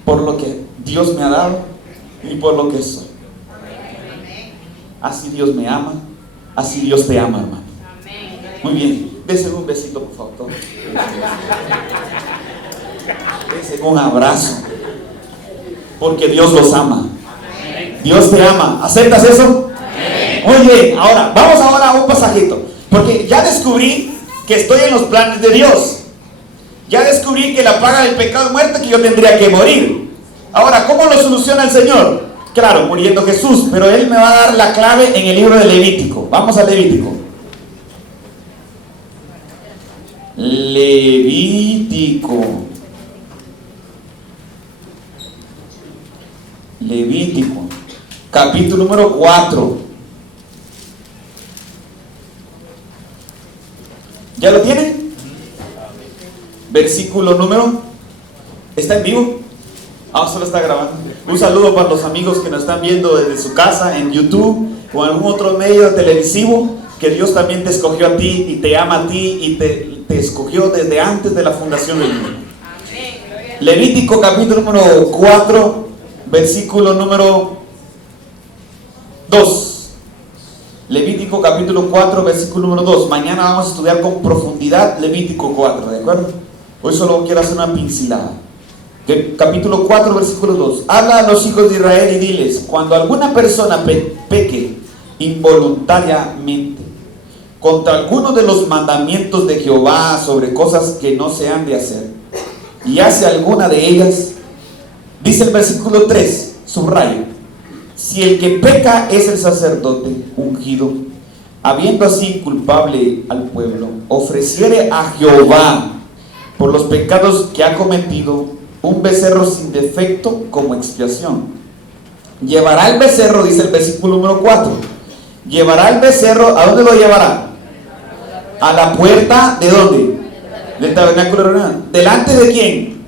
por lo que Dios me ha dado y por lo que soy. Así Dios me ama, así Dios te ama, hermano. Muy bien, desen un besito, por favor, todos. Desen un abrazo, porque Dios los ama. Dios te ama. ¿Aceptas eso? Oye, ahora, vamos ahora a un pasajito, porque ya descubrí que estoy en los planes de Dios. Ya descubrí que la paga del pecado es muerte, que yo tendría que morir. Ahora, ¿cómo lo soluciona el Señor? Claro, muriendo Jesús, pero Él me va a dar la clave en el libro de Levítico. Vamos a Levítico. Levítico, capítulo número 4. ¿Ya lo tienen? Versículo número. ¿Está en vivo? Solo está grabando. Un saludo para los amigos que nos están viendo desde su casa, en YouTube o en algún otro medio televisivo. Que Dios también te escogió a ti y te ama a ti y te escogió desde antes de la fundación del mundo. Levítico capítulo número 4, versículo número 2. Levítico capítulo 4, versículo número 2. Mañana vamos a estudiar con profundidad Levítico 4, ¿de acuerdo? Hoy solo quiero hacer una pincelada. Capítulo 4, versículo 2. Habla a los hijos de Israel y diles: cuando alguna persona peque involuntariamente contra alguno de los mandamientos de Jehová sobre cosas que no se han de hacer, y hace alguna de ellas, dice el versículo 3, subraya: si el que peca es el sacerdote ungido, habiendo así culpable al pueblo, ofreciere a Jehová por los pecados que ha cometido un becerro sin defecto como expiación, llevará el becerro, dice el versículo número 4, llevará el becerro, ¿a dónde lo llevará? A la puerta, ¿de dónde? Del tabernáculo de reunión. ¿Delante de quién?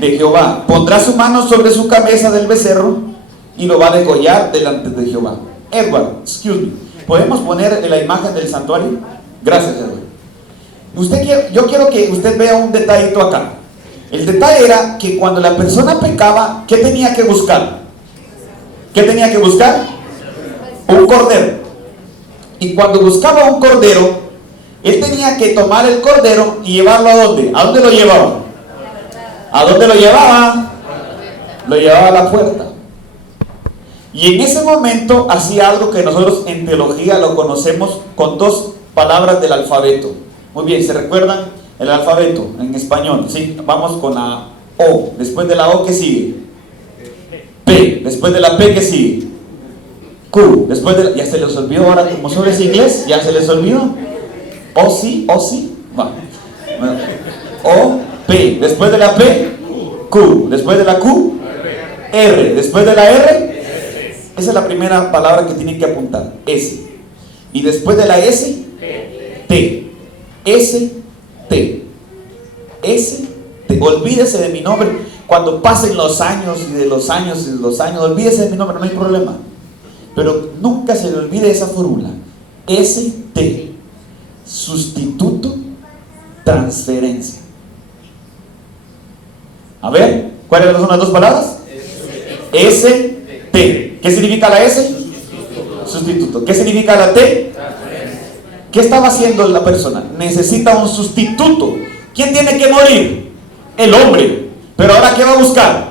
De Jehová. Pondrá su mano sobre su cabeza del becerro y lo va a degollar delante de Jehová. Edward, excuse me, ¿podemos poner la imagen del santuario? Gracias, Edward. Yo quiero que usted vea un detallito acá. El detalle era que cuando la persona pecaba, ¿qué tenía que buscar? ¿Qué tenía que buscar? Un cordero. Y cuando buscaba un cordero, él tenía que tomar el cordero y llevarlo ¿a dónde? ¿A dónde lo llevaba? ¿A dónde lo llevaba? Lo llevaba a la puerta. Y en ese momento hacía algo que nosotros en teología lo conocemos con dos palabras del alfabeto. Muy bien, ¿se recuerdan el alfabeto en español? Sí, vamos con la O. Después de la O, ¿qué sigue? P. Después de la P, ¿qué sigue? Q. Después de la... ¿Ya se les olvidó ahora como solo es inglés? ¿Ya se les olvidó? O sí, va. O, P. Después de la P, Q. Después de la Q, R. Después de la R, esa es la primera palabra que tienen que apuntar. S. Y después de la S, T. S, T. S, T. Olvídese de mi nombre. Cuando pasen los años y de los años y de los años, olvídese de mi nombre, no hay problema. Pero nunca se le olvide esa fórmula. S, T. Sustituto, transferencia. A ver, ¿cuáles son las dos palabras? S, T. ¿Qué significa la S? Sustituto. ¿Qué significa la T? ¿Qué estaba haciendo la persona? Necesita un sustituto. ¿Quién tiene que morir? El hombre. Pero ahora, ¿qué va a buscar?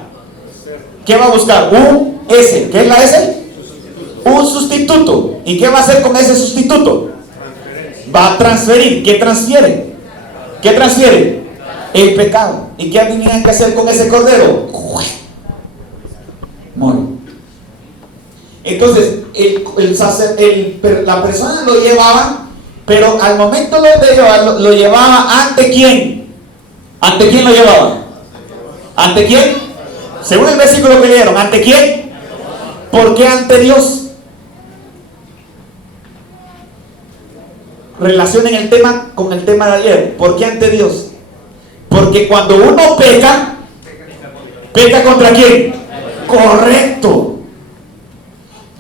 ¿Qué va a buscar? Un S. ¿Qué es la S? Un sustituto. ¿Y qué va a hacer con ese sustituto? Va a transferir. ¿Qué transfiere? ¿Qué transfiere? El pecado. ¿Y qué tenían que hacer con ese cordero? Muere. Entonces, la persona lo llevaba, pero al momento de llevarlo, lo llevaba ¿ante quién? ¿Ante quién lo llevaba? ¿Ante quién? Según el versículo que leyeron, ¿ante quién? ¿Por qué ante Dios? Relacionen el tema con el tema de ayer. ¿Por qué ante Dios? Porque cuando uno peca, ¿peca contra quién? Correcto.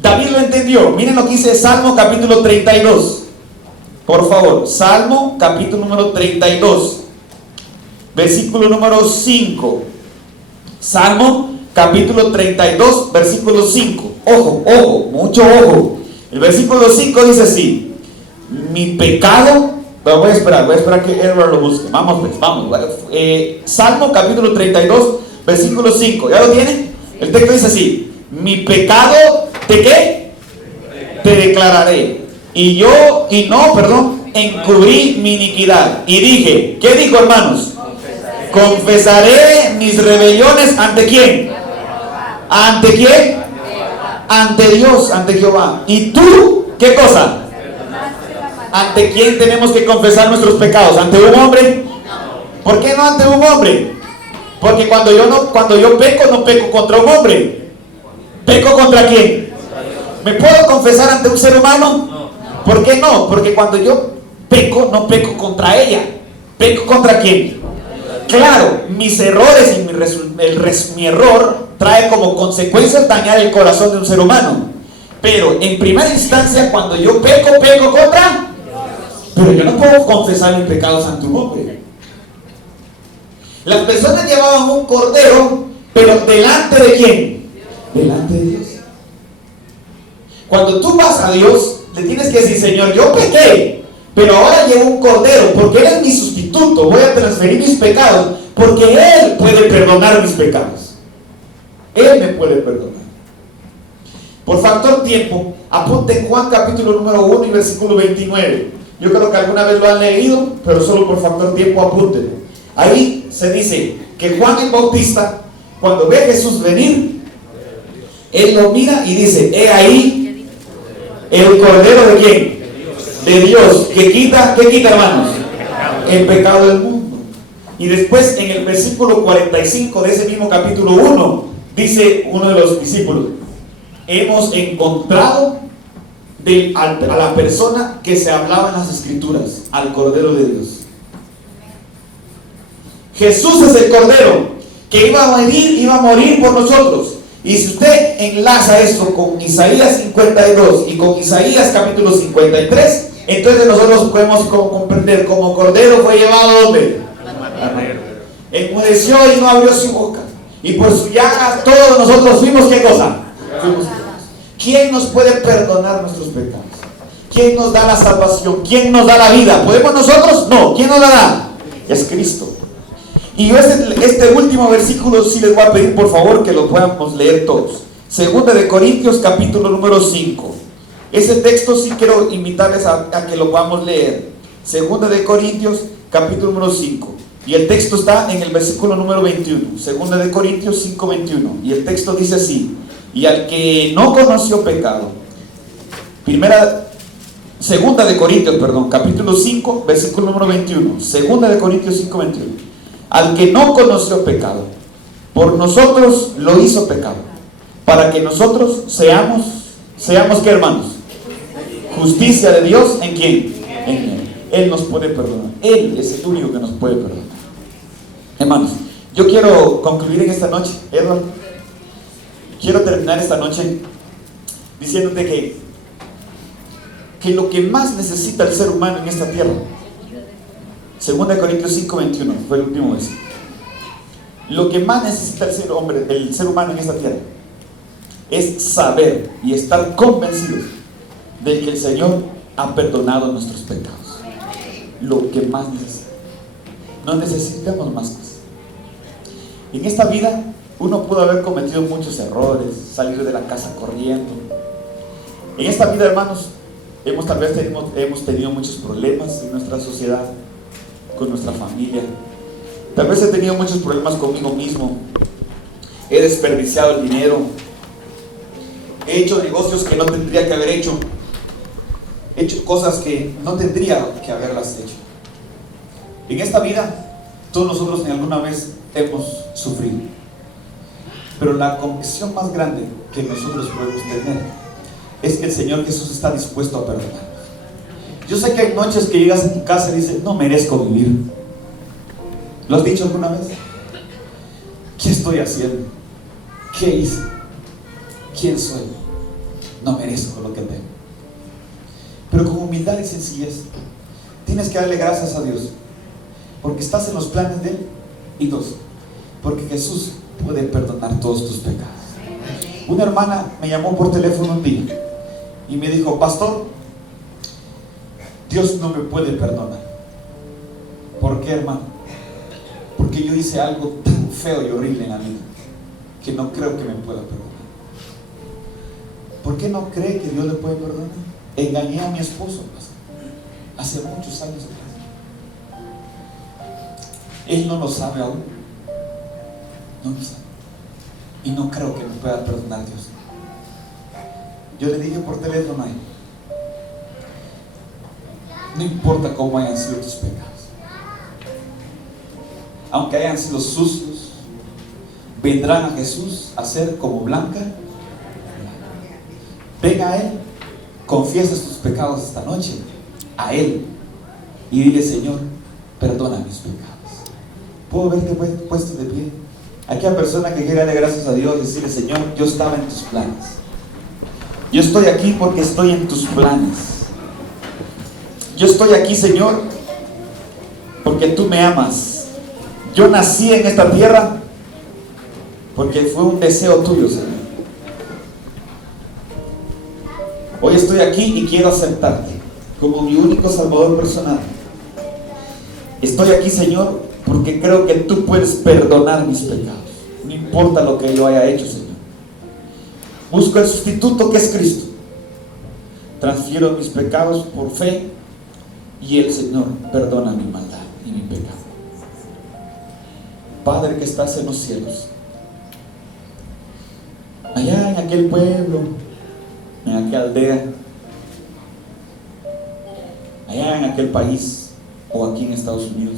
David lo entendió. Miren lo que dice Salmo capítulo 32. Por favor, Salmo capítulo número 32, versículo número 5. Salmo capítulo 32, versículo 5. Ojo, ojo, mucho ojo. El versículo 5 dice así: mi pecado, pero voy a esperar que Edward lo busque. Vamos pues, vamos. Salmo capítulo 32, versículo 5. ¿Ya lo tienen? El texto dice así: mi pecado, ¿de qué? Te declararé. Encubrí mi iniquidad. Y dije, ¿qué dijo, hermanos? Confesaré mis rebeliones, ¿ante quién? ¿Ante quién? Ante Dios, ante Jehová. ¿Y tú, qué cosa? ¿Ante quién tenemos que confesar nuestros pecados? ¿Ante un hombre? ¿Por qué no ante un hombre? Porque cuando yo peco, no peco contra un hombre. ¿Peco contra quién? ¿Me puedo confesar ante un ser humano? ¿Por qué no? Porque cuando yo peco, no peco contra ella. ¿Peco contra quién? Claro, mis errores y mi error trae como consecuencia dañar el corazón de un ser humano. Pero en primera instancia, cuando yo peco contra... Pero yo no puedo confesar mis pecados ante un hombre. Las personas llevaban un cordero, pero ¿delante de quién? Delante de Dios. Cuando tú vas a Dios, le tienes que decir: Señor, yo pequé, pero ahora llevo un cordero, porque Él es mi sustituto. Voy a transferir mis pecados, porque Él puede perdonar mis pecados. Él me puede perdonar. Por factor tiempo, apunten Juan capítulo número 1 y versículo 29. Yo creo que alguna vez lo han leído, pero solo por factor tiempo apúntenlo. Ahí se dice que Juan el Bautista, cuando ve a Jesús venir, él lo mira y dice: he ahí el cordero de quién? De Dios, que quita, ¿qué quita, hermanos? El pecado del mundo. Y después en el versículo 45 de ese mismo capítulo 1, dice uno de los discípulos: hemos encontrado a la persona que se hablaba en las escrituras, al Cordero de Dios. Jesús es el Cordero que iba a morir por nosotros. Y si usted enlaza esto con Isaías 52 y con Isaías capítulo 53, entonces nosotros podemos comprender cómo Cordero fue llevado ¿dónde? Enmudeció y no abrió su boca. Y por su llaga todos nosotros fuimos, ¿qué cosa? Fuimos. ¿Quién nos puede perdonar nuestros pecados? ¿Quién nos da la salvación? ¿Quién nos da la vida? ¿Podemos nosotros? No. ¿Quién nos la da? Es Cristo. Y yo este último versículo sí les voy a pedir por favor que lo podamos leer todos. Segunda de Corintios capítulo número 5. Ese texto sí quiero invitarles a que lo podamos leer. Segunda de Corintios capítulo número 5. Y el texto está en el versículo número 21. Segunda de Corintios 5, 21. Y el texto dice así: y al que no conoció pecado. Segunda de Corintios, capítulo 5, versículo número 21. Segunda de Corintios 5, 21. Al que no conoció pecado, por nosotros lo hizo pecado, para que nosotros seamos ¿qué, hermanos? Justicia de Dios, ¿en quién? En Él. Él nos puede perdonar. Él es el único que nos puede perdonar. Hermanos, yo quiero concluir en esta noche, Edward. Quiero terminar esta noche diciéndote que lo que más necesita el ser humano en esta tierra, 2 Corintios 5, 21, fue el último versículo. Lo que más necesita el ser humano en esta tierra es saber y estar convencidos de que el Señor ha perdonado nuestros pecados. Lo que más necesita. No necesitamos más cosas. En esta vida uno pudo haber cometido muchos errores, salir de la casa corriendo. En esta vida, hermanos, tal vez hemos tenido muchos problemas en nuestra sociedad, con nuestra familia. Tal vez he tenido muchos problemas conmigo mismo. He desperdiciado el dinero. He hecho negocios que no tendría que haber hecho. He hecho cosas que no tendría que haberlas hecho. En esta vida, todos nosotros en alguna vez hemos sufrido. Pero la convicción más grande que nosotros podemos tener es que el Señor Jesús está dispuesto a perdonar. Yo sé que hay noches que llegas a tu casa y dices: no merezco vivir. ¿Lo has dicho alguna vez? ¿Qué estoy haciendo? ¿Qué hice? ¿Quién soy? No merezco lo que tengo. Pero con humildad y sencillez tienes que darle gracias a Dios, porque estás en los planes de Él. Y dos, porque Jesús puede perdonar todos tus pecados. Una hermana me llamó por teléfono un día y me dijo: pastor, Dios no me puede perdonar. ¿Por qué, hermano? Porque yo hice algo tan feo y horrible en la vida que no creo que me pueda perdonar. ¿Por qué no cree que Dios le puede perdonar? Engañé a mi esposo, pastor, hace muchos años atrás. Él no lo sabe aún. No lo sabe. Y no creo que me pueda perdonar Dios. Yo le dije por teléfono a él: no importa cómo hayan sido tus pecados, aunque hayan sido sucios, vendrán a Jesús a ser como blanca. Ven a Él, confiesa tus pecados esta noche a Él y dile: Señor, perdona mis pecados. ¿Puedo verte puesto de pie? Aquella persona que quiere darle gracias a Dios, decirle: Señor, yo estaba en tus planes. Yo estoy aquí porque estoy en tus planes. Yo estoy aquí, Señor, porque tú me amas. Yo nací en esta tierra porque fue un deseo tuyo, Señor. Hoy estoy aquí y quiero aceptarte como mi único Salvador personal. Estoy aquí, Señor, porque creo que tú puedes perdonar mis pecados. No importa lo que yo haya hecho, Señor. Busco el sustituto que es Cristo. Transfiero mis pecados por fe y el Señor perdona mi maldad y mi pecado. Padre que estás en los cielos, allá en aquel pueblo, en aquella aldea, allá en aquel país o aquí en Estados Unidos,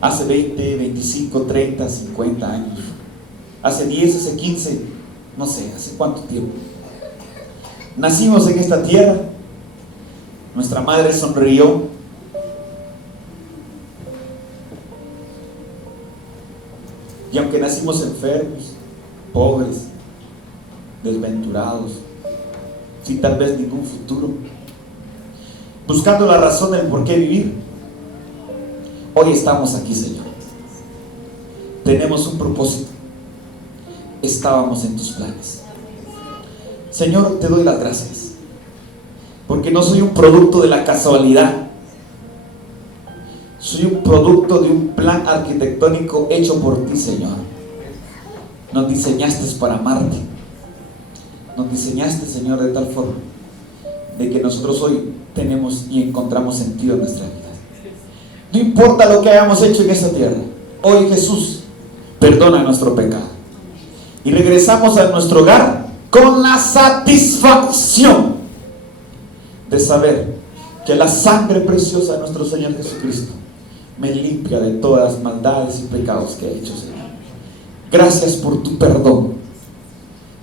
hace 20, 25, 30, 50 años, hace 10, hace 15, no sé, hace cuánto tiempo, nacimos en esta tierra, nuestra madre sonrió, y aunque nacimos enfermos, pobres, desventurados, sin tal vez ningún futuro, buscando la razón del por qué vivir. Hoy estamos aquí, Señor. Tenemos un propósito. Estábamos en tus planes. Señor, te doy las gracias, porque no soy un producto de la casualidad. Soy un producto de un plan arquitectónico hecho por ti, Señor. Nos diseñaste para amarte. Nos diseñaste, Señor, de tal forma de que nosotros hoy tenemos y encontramos sentido en nuestra vida. No importa lo que hayamos hecho en esta tierra, hoy Jesús perdona nuestro pecado y regresamos a nuestro hogar con la satisfacción de saber que la sangre preciosa de nuestro Señor Jesucristo me limpia de todas las maldades y pecados que he hecho, Señor. Gracias por tu perdón,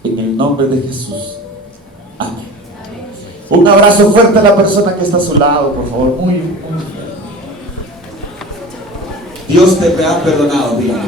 en el nombre de Jesús. Amén. Un abrazo fuerte a la persona que está a su lado, por favor. Muy fuerte. Dios te ha perdonado, dígame.